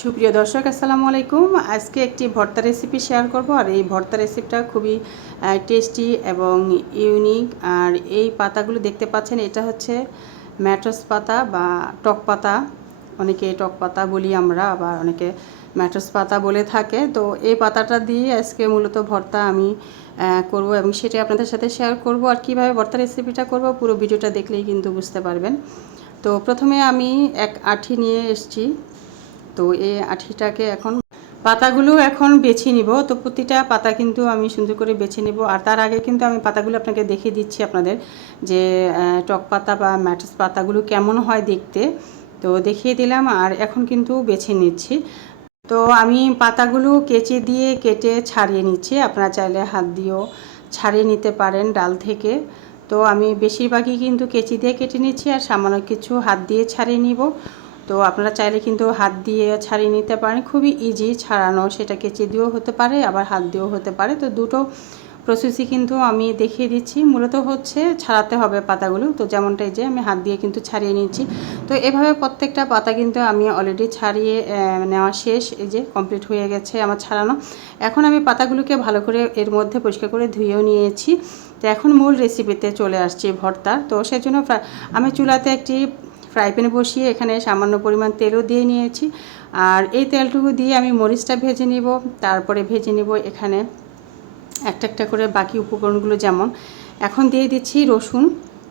সুপ্রিয় দর্শক, আসসালামু আলাইকুম। আজকে একটি ভর্তা রেসিপি শেয়ার করব আর এই ভর্তা রেসিপিটা খুবই টেস্টি এবং ইউনিক আর এই পাতাগুলো দেখতে পাচ্ছেন, এটা হচ্ছে ম্যাট্রস পাতা বা টক পাতা। অনেকে টক পাতা বলি আমরা, আবার অনেকে ম্যাট্রস পাতা বলে থাকে। তো এই পাতাটা দিয়ে আজকে মূলত ভর্তা আমি করব এবং সেটি আপনাদের সাথে শেয়ার করব। আর কীভাবে ভর্তা রেসিপিটা করব পুরো ভিডিওটা দেখলেই কিন্তু বুঝতে পারবেন। তো প্রথমে আমি এক আঠি নিয়ে এসেছি। তো এই আঠিটাকে এখন পাতাগুলো এখন বেছে নিব। তো প্রতিটা পাতা কিন্তু আমি সুন্দর করে বেছে নিব। আর তার আগে কিন্তু আমি পাতাগুলো আপনাকে দেখিয়ে দিচ্ছি আপনাদের যে টক পাতা বা ম্যাটস পাতাগুলো কেমন হয় দেখতে। তো দেখিয়ে দিলাম আর এখন কিন্তু বেছে নিচ্ছি। তো আমি পাতাগুলো কেচে দিয়ে কেটে ছাড়িয়ে নিচ্ছি। আপনারা চাইলে হাত দিয়েও ছাড়িয়ে নিতে পারেন ডাল থেকে। তো আমি বেশিরভাগই কিন্তু কেচি দিয়ে কেটে নিচ্ছি আর সামান্য কিছু হাত দিয়ে ছাড়িয়ে নিব। তো আপনারা চাইলে কিন্তু হাত দিয়ে ছাড়িয়ে নিতে পারেন। খুবই ইজি ছাড়ানো সেটা কেচে দিয়েও হতে পারে, আবার হাত দিয়েও হতে পারে। তো দুটো প্রসেসই কিন্তু আমি দেখিয়ে দিচ্ছি। মূলত হচ্ছে ছাড়াতে হবে পাতাগুলো। তো যেমনটা এই যে আমি হাত দিয়ে কিন্তু ছাড়িয়ে নিচ্ছি তো এভাবে প্রত্যেকটা পাতা কিন্তু আমি অলরেডি ছাড়িয়ে নেওয়া শেষ। এই যে কমপ্লিট হয়ে গেছে আমার ছাড়ানো। এখন আমি পাতাগুলোকে ভালো করে এর মধ্যে পরিষ্কার করে ধুয়েও নিয়েছি। তো এখন মূল রেসিপিতে চলে আসছি ভর্তার। তো সেজন্য আমি চুলাতে একটি ফ্রাই প্যানে বসিয়ে এখানে সামান্য পরিমাণ তেলও দিয়ে নিয়েছি। আর এই তেলটুকু দিয়ে আমি মরিচটা ভেজে নিব। তারপরে ভেজে নিব এখানে একটা একটা করে বাকি উপকরণগুলো যেমন। এখন দিয়ে দিচ্ছি রসুন।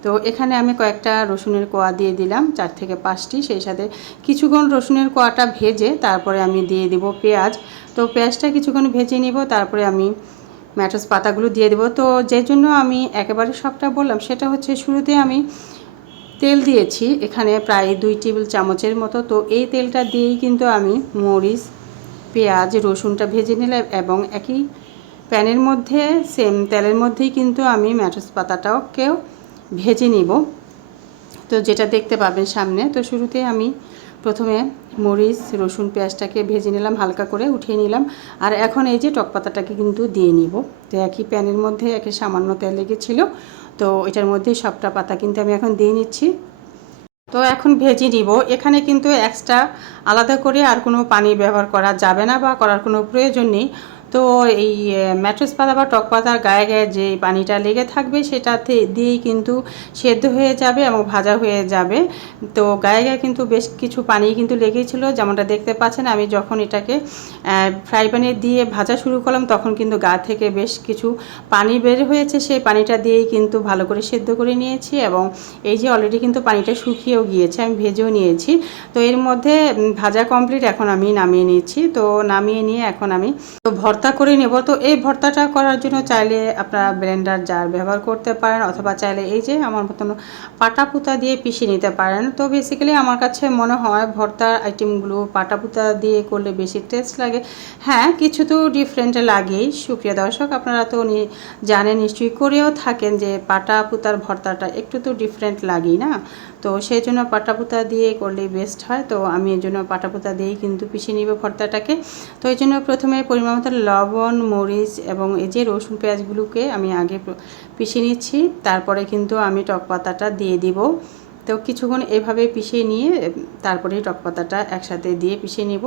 তো এখানে আমি কয়েকটা রসুনের কোয়া দিয়ে দিলাম, চার থেকে পাঁচটি। সেই সাথে কিছুক্ষণ রসুনের কোয়াটা ভেজে তারপরে আমি দিয়ে দিব পেঁয়াজ। তো পেঁয়াজটা কিছুক্ষণ ভেজে নিব, তারপরে আমি ম্যাটস পাতাগুলো দিয়ে দেবো। তো যে জন্য আমি একেবারে সবটা বললাম, সেটা হচ্ছে শুরুতে আমি তেল দিয়েছি, এখানে প্রায় দুই টেবিল চামচের মতো। তো এই তেলটা দিয়েই কিন্তু আমি মরিচ, পেঁয়াজ, রসুনটা ভেজে নিলাম এবং একই প্যানের মধ্যে, সেম তেলের মধ্যেই কিন্তু আমি ম্যাটস পাতাটাকেও ভেজে নিব। তো যেটা দেখতে পাবেন সামনে, তো শুরুতে আমি প্রথমে মরিচ, রসুন, পেঁয়াজটাকে ভেজে নিলাম, হালকা করে উঠিয়ে নিলাম। আর এখন এই যে টক পাতাটাকে কিন্তু দিয়ে নিব। তো একই প্যানের মধ্যে একে সামান্য তেল লেগেছিলো। তো এটার মধ্যে সবটা পাতা কিন্তু আমি এখন দিয়ে নিচ্ছি। তো এখন ভেজে নিব। এখানে কিন্তু এক্সট্রা আলাদা করে আর কোনো পানি ব্যবহার করা যাবে না বা করার কোনো প্রয়োজন নেই। তো এই ম্যাট্রেস পাতা বা টক পাতার গায়ে গায়ে যে পানিটা লেগে থাকবে সেটাতে দিয়েই কিন্তু সেদ্ধ হয়ে যাবে এবং ভাজা হয়ে যাবে। তো গায়ে গায়ে কিন্তু বেশ কিছু পানি কিন্তু লেগেছিল। যেমনটা দেখতে পাচ্ছেন, আমি যখন এটাকে ফ্রাই প্যানে দিয়ে ভাজা শুরু করলাম, তখন কিন্তু গা থেকে বেশ কিছু পানি বের হয়েছে। সেই পানিটা দিয়েই কিন্তু ভালো করে সেদ্ধ করে নিয়েছি এবং এই যে অলরেডি কিন্তু পানিটা শুকিয়েও গিয়েছে, আমি ভেজেও নিয়েছি। তো এর মধ্যে ভাজা কমপ্লিট এখন আমি নামিয়ে নিয়েছি তো নামিয়ে নিয়ে এখন আমি, তো ভর্তা ভর্তা করে নেব। তো এই ভর্তাটা করার জন্য চাইলে আপনারা ব্লেন্ডার জার ব্যবহার করতে পারেন অথবা চাইলে এই যে আমার মতন পাটা পুতা দিয়ে পিষে নিতে পারেন। তো বেসিক্যালি আমার কাছে মনে হয় ভর্তার আইটেমগুলো পাটা পুতা দিয়ে করলে বেশি টেস্ট লাগে। হ্যাঁ কিছু তো ডিফারেন্ট লাগেই। সুপ্রিয় দর্শক, আপনারা তো জানেন, নিশ্চয়ই করেও থাকেন যে পাটা পুতার ভর্তাটা একটু তো ডিফারেন্ট লাগেই না? তো সেই জন্য পাটাপুতা দিয়ে করলেই বেস্ট হয়। তো আমি এই জন্য পাটাপুতা দিয়েই কিন্তু পিষে নিব ভর্তাটাকে। তো এই জন্য প্রথমে পরিমাণ মতো লবণ, মরিচ এবং এই যে রসুন, পেঁয়াজগুলোকে আমি আগে পিষে নিচ্ছি। তারপরে কিন্তু আমি টক পাতাটা দিয়ে দিব। তো কিছুক্ষণ এভাবে পিষে নিয়ে তারপরে টক পাতাটা একসাথে দিয়ে পিষে নিব।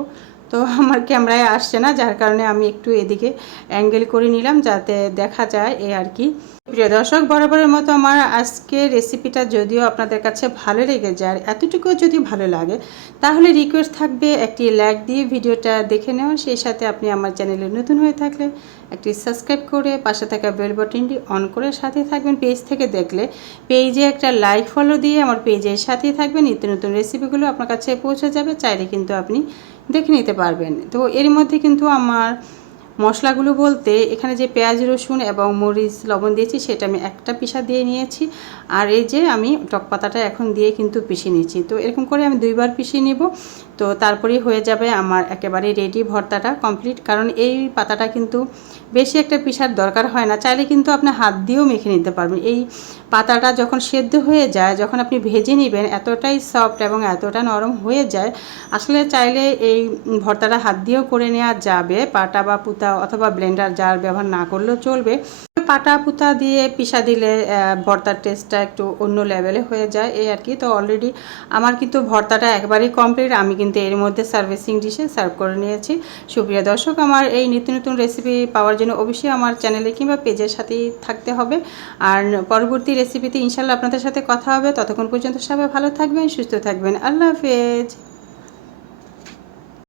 তো আমার ক্যামেরায় আসছে না, যার কারণে আমি একটু এদিকে অ্যাঙ্গেল করে নিলাম যাতে দেখা যায় এ আর কি। প্রিয় দর্শক, বরাবরের মতো আমার আজকে রেসিপিটা যদিও আপনাদের কাছে ভালো লেগে যায় এতটুকু যদি ভালো লাগে, তাহলে রিকোয়েস্ট থাকবে একটি লাইক দিয়ে ভিডিওটা দেখে নেওয়ার। সেই সাথে আপনি আমার চ্যানেলে নতুন হয়ে থাকলে একটি সাবস্ক্রাইব করে পাশে থাকা বেল বাটনটি অন করে সাথে থাকবেন। পেজ থেকে দেখলে পেজে একটা লাইক ফলো দিয়ে আমার পেজের সাথেই থাকবেন। নিত্য নতুন রেসিপিগুলো আপনার কাছে পৌঁছে যাবে। চাইলে কিন্তু আপনি দেখে নিতে পারবেন। তো এর মধ্যে কিন্তু আমার মশলাগুলো বলতে এখানে যে পেঁয়াজ, রসুন এবং মরিচ, লবণ দিয়েছি, সেটা আমি একটা পিসা দিয়ে নিয়েছি। আর এই যে আমি টক পাতাটা এখন দিয়ে কিন্তু পিষে নিয়েছি। তো এরকম করে আমি দুইবার পিষিয়ে নিব। তো তারপরেই হয়ে যাবে আমার একেবারে রেডি ভর্তাটা কমপ্লিট কারণ এই পাতাটা কিন্তু বেশি একটা পিসার দরকার হয় না। চাইলে কিন্তু আপনি হাত দিয়েও মেখে নিতে পারবেন। এই পাতাটা যখন সেদ্ধ হয়ে যায়, যখন আপনি ভেজে নেবেন, এতটাই সফট এবং এতটা নরম হয়ে যায়, আসলে চাইলে এই ভর্তাটা হাত দিয়েও করে নেওয়া যাবে। পাটা বা পুতা অথবা ব্লেন্ডার জার ব্যবহার না করলেও চলবে। পাটা পুতা দিয়ে পিসা দিলে ভর্তার টেস্টটা একটু অন্য লেভেলে হয়ে যায়, এই আর কি। তো অলরেডি আমার কিন্তু ভর্তাটা একবারই কমপ্লিট আমি কিন্তু এর মধ্যে সার্ভিসিং ডিশে সার্ভ করে নিয়েছি। সুপ্রিয় দর্শক, আমার এই নিত্য নতুন রেসিপি পাওয়ার জন্য অবশ্যই আমার চ্যানেলে কিংবা পেজের সাথেই থাকতে হবে। আর পরবর্তী রেসিপিতে ইনশাল্লাহ আপনাদের সাথে কথা হবে। ততক্ষণ পর্যন্ত সবাই ভালো থাকবেন, সুস্থ থাকবেন। আল্লাহ হাফেজ।